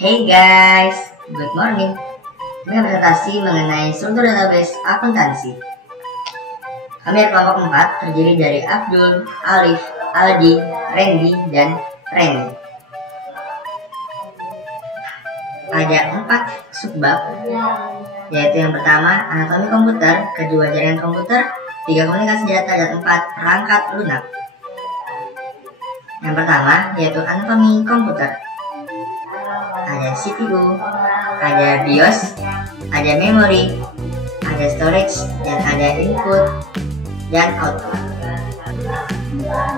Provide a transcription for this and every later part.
Hey guys, good morning. Kami presentasi mengenai struktur database akuntansi. Kami ada kelompok 4 terdiri dari Abdul, Alif, Aldi, Randy, dan Reni. Ada 4 subbab, yaitu yang pertama anatomi komputer, kedua jaringan komputer, 3 komunikasi data, dan 4 perangkat lunak. Yang pertama yaitu anatomi komputer. Ada CPU, ada BIOS, ada memori, ada storage, dan ada input dan output.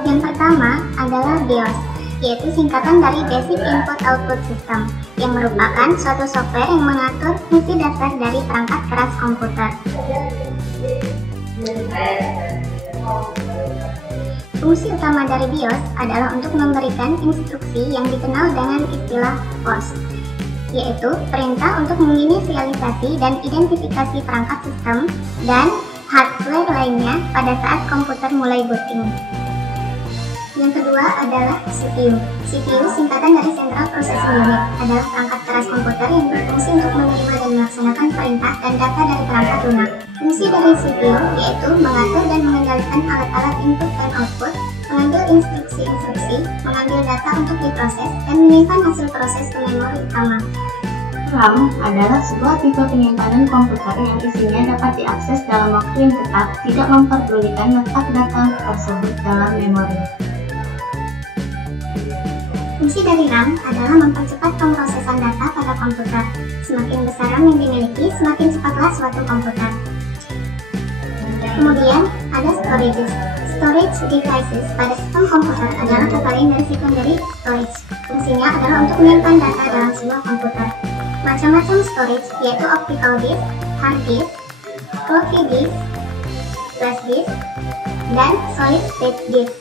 Yang pertama adalah BIOS, yaitu singkatan dari Basic Input Output System, yang merupakan suatu software yang mengatur fungsi dasar dari perangkat keras komputer. Fungsi utama dari BIOS adalah untuk memberikan instruksi yang dikenal dengan istilah POS, yaitu perintah untuk menginisialisasi dan identifikasi perangkat sistem dan hardware lainnya pada saat komputer mulai booting. Yang kedua adalah CPU. CPU singkatan dari Central Processing Unit, adalah perangkat keras komputer yang berfungsi untuk menerima dan melaksanakan perintah dan data dari perangkat lunak. Fungsi dari CPU yaitu mengatur dan mengendalikan alat-alat input dan output, mengambil instruksi-instruksi, mengambil data untuk diproses, dan menyimpan hasil proses ke memori utama. RAM adalah sebuah tipe penyimpanan komputer yang isinya dapat diakses dalam waktu yang tetap, tidak memperdulikan letak data tersebut dalam memori. Fungsi dari RAM adalah mempercepat pemrosesan data pada komputer. Semakin besar RAM yang dimiliki, semakin cepatlah suatu komputer. Kemudian ada storages. Storage devices pada sistem komputer adalah kepalian dari secondary storage. Fungsinya adalah untuk menyimpan data dalam sebuah komputer. Macam-macam storage yaitu optical disk, hard disk, floppy disk, flash disk, dan solid state disk.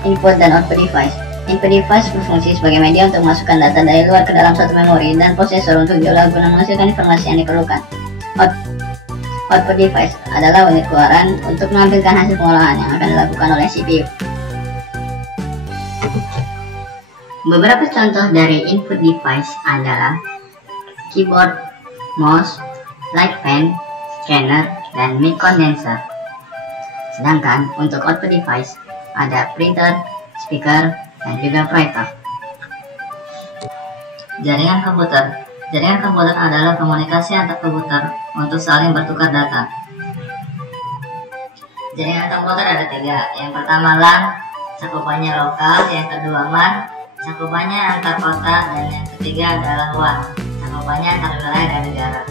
Input dan output device. Input device berfungsi sebagai media untuk memasukkan data dari luar ke dalam suatu memori dan prosesor untuk diolah guna menghasilkan informasi yang diperlukan. Output device adalah unit keluaran untuk menampilkan hasil pengolahan yang akan dilakukan oleh CPU. Beberapa contoh dari input device adalah keyboard, mouse, light fan, scanner, dan mic condenser. Sedangkan untuk output device ada printer, speaker, dan juga proyektor. Jaringan komputer. Jaringan komputer adalah komunikasi antar komputer untuk saling bertukar data. Jaringan komputer ada 3. Yang pertama LAN, cakupannya lokal. Yang kedua MAN, cakupannya antar kota. Dan yang ketiga adalah WAN, cakupannya antar wilayah dan negara.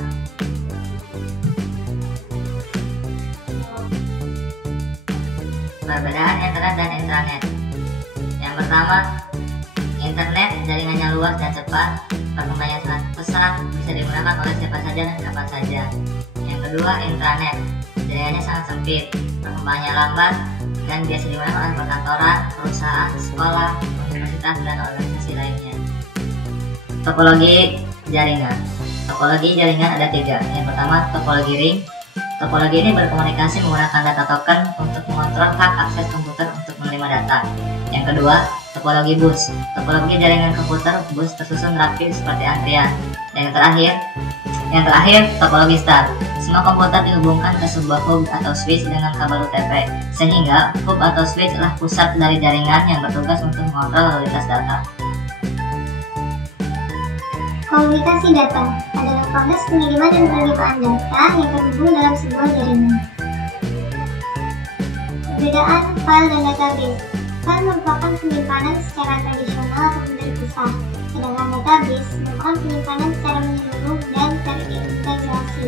Perbedaan internet dan intranet. Yang pertama, internet jaringannya luas dan cepat, perkembangannya sangat pesat, bisa digunakan oleh siapa saja dan kapan saja. Yang kedua, intranet jaringannya sangat sempit, perkembangannya lambat, dan biasa digunakan oleh perkantoran, perusahaan, sekolah, universitas, dan organisasi lainnya. Topologi jaringan. Topologi jaringan ada 3. Yang pertama, topologi ring. Topologi ini berkomunikasi menggunakan data token untuk mengontrol hak akses komputer untuk menerima data. Yang kedua, topologi bus. Topologi jaringan komputer bus tersusun rapi seperti antrian. Dan yang terakhir, topologi star. Semua komputer dihubungkan ke sebuah hub atau switch dengan kabel UTP, sehingga hub atau switch adalah pusat dari jaringan yang bertugas untuk mengontrol lalu lintas data. Komunikasi data adalah proses pengiriman dan pengiriman data yang terhubung dalam sebuah jaringan. Perbedaan file dan database. File merupakan penyimpanan secara tradisional atau terpisah, sedangkan database merupakan penyimpanan secara menyeluruh dan terintegrasi.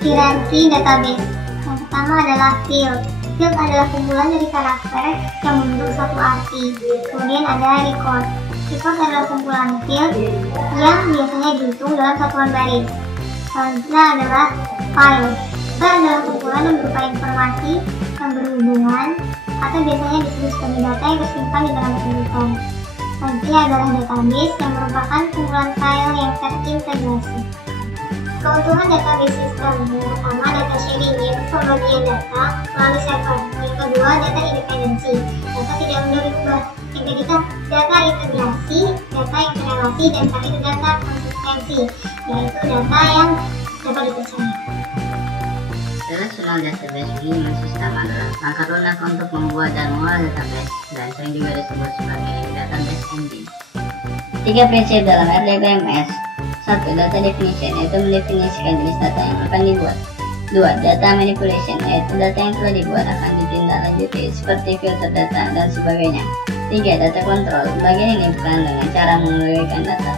Hierarki database. Yang pertama adalah field. Field adalah kumpulan dari karakter yang membentuk suatu arti. Kemudian ada record. Record adalah kumpulan field yang biasanya dihitung dalam satuan baris. Selanjutnya adalah file. File adalah kumpulan yang berupa informasi yang berhubungan atau biasanya disebut sebagai data yang tersimpan di dalam komputer. Selanjutnya adalah database yang merupakan kumpulan file yang terintegrasi. Keuntungan database system. Yang pertama, data sharing, yaitu pembagian data melalui server. Yang kedua, data independensi. Data tidak mudah berubah. Yang ketiga, data integrasi, data interrelasi, dan terakhir data konsistensi, yaitu data yang dapat dipercaya. Relational database minimum system adalah langkah lunak untuk membuat dan mengolah database, dan sering juga disebut sebagai database engine. 3 prinsip dalam RDBMS. 1. Data definition, yaitu mendefinisikan jenis data yang akan dibuat. 2. Data manipulation, yaitu data yang telah dibuat akan ditindaklanjuti seperti filter data dan sebagainya. 3. Data control, bagian ini bukan dengan cara mengendalikan data,